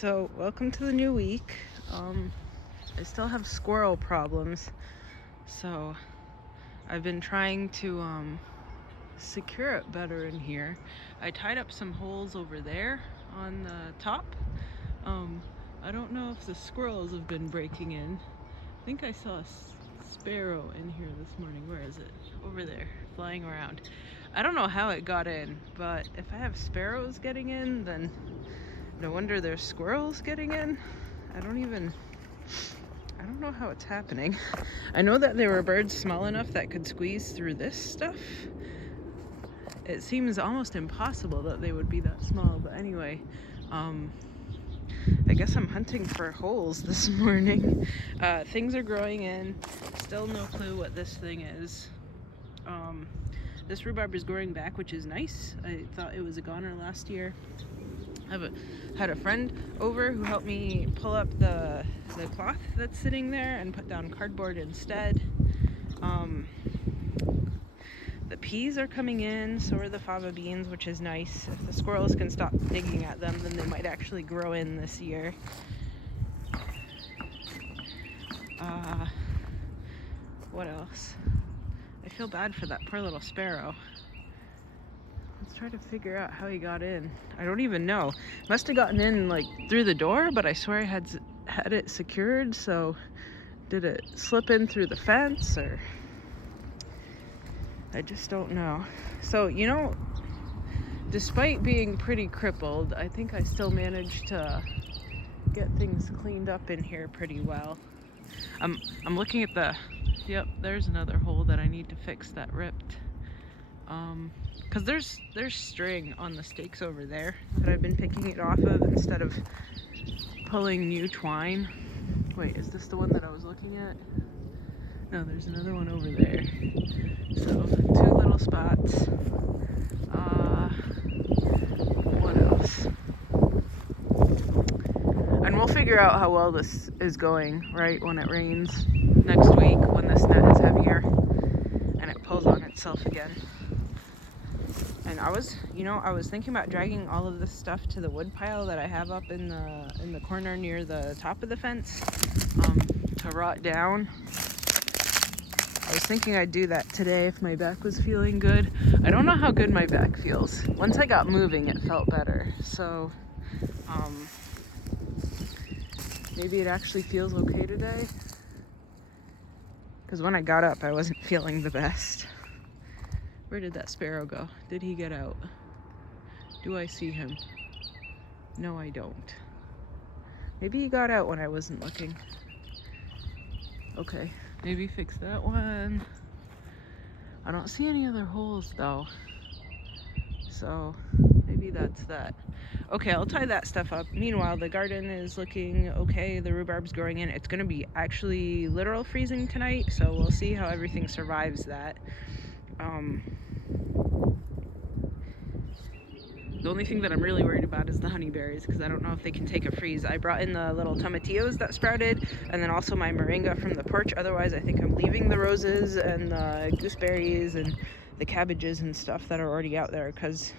So welcome to the new week. I still have squirrel problems, so I've been trying to secure it better in here. I tied up some holes over there on the top. I don't know if the squirrels have been breaking in. I think I saw a sparrow in here this morning. Where is it? Over there, flying around. I don't know how it got in, but if I have sparrows getting in, then no wonder there's squirrels getting in. I don't know how it's happening. I know that there were birds small enough that could squeeze through this stuff. It seems almost impossible that they would be that small, but anyway, I guess I'm hunting for holes this morning. Things are growing in. Still no clue what this thing is. This rhubarb is growing back, which is nice. I thought it was a goner last year. Had a friend over who helped me pull up the cloth that's sitting there and put down cardboard instead. The peas are coming in, so are the fava beans, which is nice. If the squirrels can stop digging at them, then they might actually grow in this year. What else? I feel bad for that poor little sparrow. Let's try to figure out how he got in. I don't even know. Must have gotten in like through the door, but I swear I had it secured, so did it slip in through the fence, or I just don't know. So, despite being pretty crippled, I think I still managed to get things cleaned up in here pretty well. I'm looking at yep, there's another hole that I need to fix that ripped. Because there's string on the stakes over there that I've been picking it off of instead of pulling new twine. Wait, is this the one that I was looking at? No, there's another one over there. So, 2 little spots. What else? And we'll figure out how well this is going, right, when it rains next week, when this net is heavier and it pulls on itself again. And I was thinking about dragging all of this stuff to the wood pile that I have up in the corner near the top of the fence to rot down. I was thinking I'd do that today if my back was feeling good. I don't know how good my back feels. Once I got moving, it felt better. So, maybe it actually feels okay today. Because when I got up, I wasn't feeling the best. Where did that sparrow go? Did he get out? Do I see him? No, I don't. Maybe he got out when I wasn't looking. Okay, maybe fix that one. I don't see any other holes though. So maybe that's that. Okay, I'll tie that stuff up. Meanwhile, the garden is looking okay. The rhubarb's growing in. It's gonna be actually literal freezing tonight, so we'll see how everything survives that. The only thing that I'm really worried about is the honeyberries, because I don't know if they can take a freeze. I brought in the little tomatillos that sprouted, and then also my moringa from the porch. Otherwise, I think I'm leaving the roses and the gooseberries and the cabbages and stuff that are already out there, because,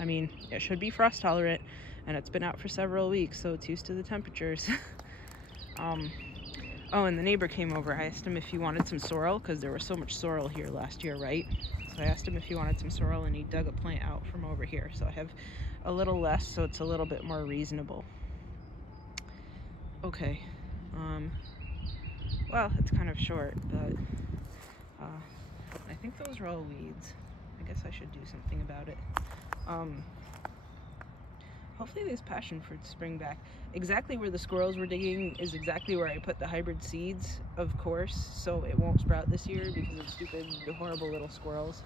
I mean, it should be frost tolerant, and it's been out for several weeks, so it's used to the temperatures. Oh, and the neighbor came over. I asked him if he wanted some sorrel, because there was so much sorrel here last year, right? So I asked him if he wanted some sorrel, and he dug a plant out from over here. So I have a little less, so it's a little bit more reasonable. Okay. Well, it's kind of short, but I think those are all weeds. I guess I should do something about it. Hopefully these passion fruits spring back. Exactly where the squirrels were digging is exactly where I put the hybrid seeds, of course, so it won't sprout this year because of stupid, horrible little squirrels.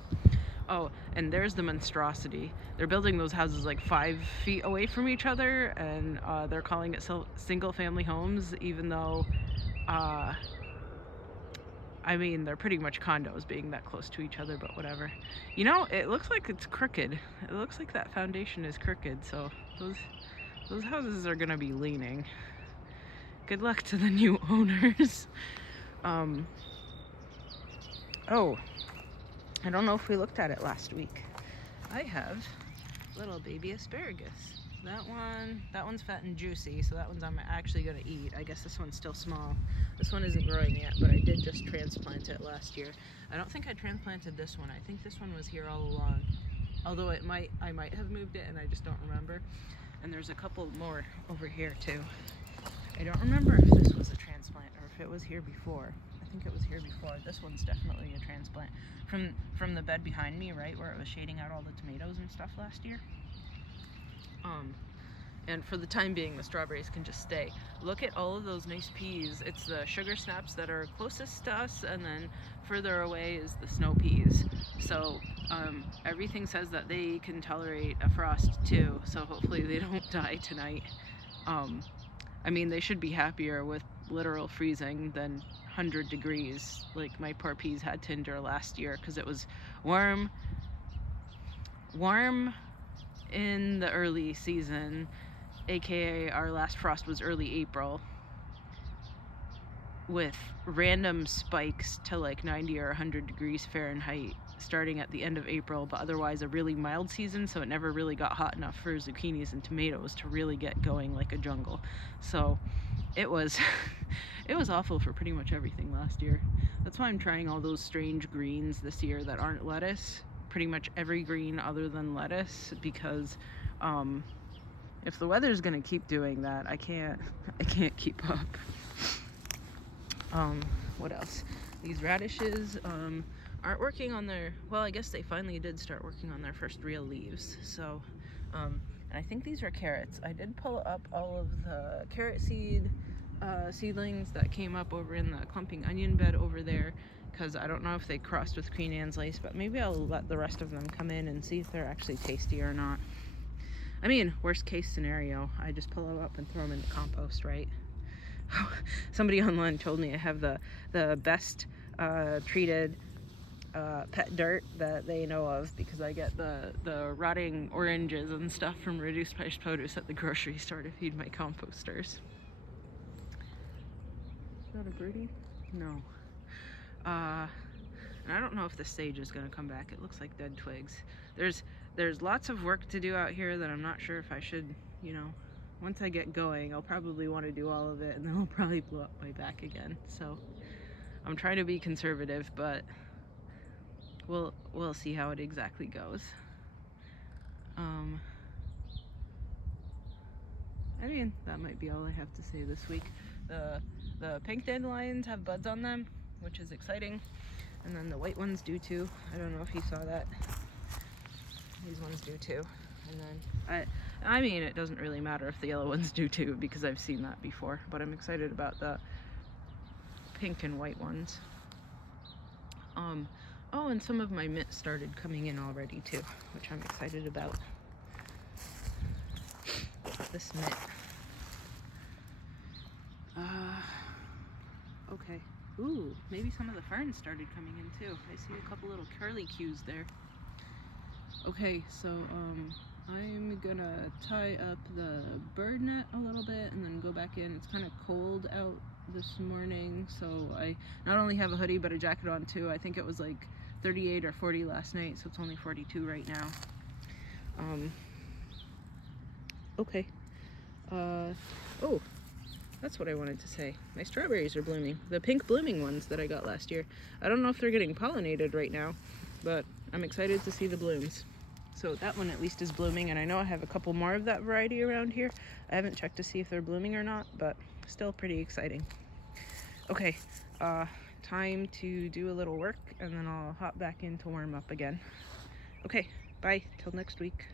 Oh, and there's the monstrosity. They're building those houses like 5 feet away from each other, and they're calling it single-family homes, even though, I mean, they're pretty much condos being that close to each other, but whatever. It looks like it's crooked. It looks like that foundation is crooked, so those houses are gonna be leaning. Good luck to the new owners. Oh, I don't know if we looked at it last week. I have little baby asparagus. That one's fat and juicy, so that one's I'm actually gonna eat. I guess this one's still small. This one isn't growing yet, but I did just transplant it last year. I don't think I transplanted this one. I think this one was here all along. Although I might have moved it and I just don't remember. And there's a couple more over here too. I don't remember if this was a transplant or if it was here before. I think it was here before. This one's definitely a transplant. From the bed behind me, right, where it was shading out all the tomatoes and stuff last year. And for the time being, the strawberries can just stay. Look at all of those nice peas. It's the sugar snaps that are closest to us, and then further away is the snow peas. So everything says that they can tolerate a frost too, so hopefully they don't die tonight. I mean, they should be happier with literal freezing than 100 degrees like my poor peas had to endure last year, because it was warm in the early season, aka our last frost was early April, with random spikes to like 90 or 100 degrees Fahrenheit starting at the end of April, but otherwise a really mild season, so it never really got hot enough for zucchinis and tomatoes to really get going like a jungle. So it was it was awful for pretty much everything last year. That's why I'm trying all those strange greens this year that aren't lettuce, pretty much every green other than lettuce, because if the weather's gonna keep doing that, I can't keep up. What else? These radishes aren't working on their, well, I guess they finally did start working on their first real leaves. So and I think these are carrots. I did pull up all of the carrot seedlings that came up over in the clumping onion bed over there, because I don't know if they crossed with Queen Anne's lace, but maybe I'll let the rest of them come in and see if they're actually tasty or not. I mean, worst case scenario, I just pull them up and throw them in the compost, right? Somebody online told me I have the best treated pet dirt that they know of, because I get the rotting oranges and stuff from reduced price produce at the grocery store to feed my composters. Is that a birdie? No. And I don't know if the sage is going to come back. It looks like dead twigs. There's lots of work to do out here that I'm not sure if I should, you know, once I get going, I'll probably want to do all of it, and then I'll probably blow up my back again. So I'm trying to be conservative, but we'll see how it exactly goes. I mean, that might be all I have to say this week. The pink dandelions have buds on them, which is exciting. And then the white ones do too. I don't know if you saw that. These ones do too. And then, I mean, it doesn't really matter if the yellow ones do too, because I've seen that before. But I'm excited about the pink and white ones. Oh, and some of my mint started coming in already too, which I'm excited about. This mint. Okay. Ooh, maybe some of the ferns started coming in too. I see a couple little curlicues there. Okay, so I'm gonna tie up the bird net a little bit and then go back in. It's kind of cold out this morning, so I not only have a hoodie but a jacket on too. I think it was like 38 or 40 last night, so it's only 42 right now. Okay. Oh, that's what I wanted to say. My strawberries are blooming. The pink blooming ones that I got last year. I don't know if they're getting pollinated right now, but I'm excited to see the blooms. So that one at least is blooming, and I know I have a couple more of that variety around here. I haven't checked to see if they're blooming or not, but still pretty exciting. Okay, time to do a little work, and then I'll hop back in to warm up again. Okay, bye, till next week.